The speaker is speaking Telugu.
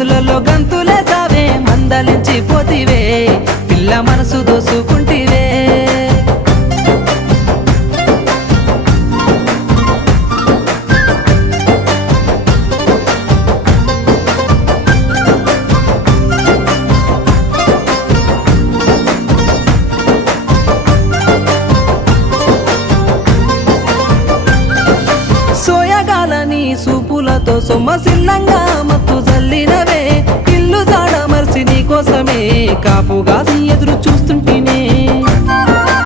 గదులలో గంతులే సావే మందలించి పోతివే పిల్ల మనసు దోసుకుంటివే సోయగాలని సూపులతో సొమ్మసిల్లంగా మత్తు జల్లినవే ఇల్లు జాడ మర్చి నీ కోసమే కాపుగా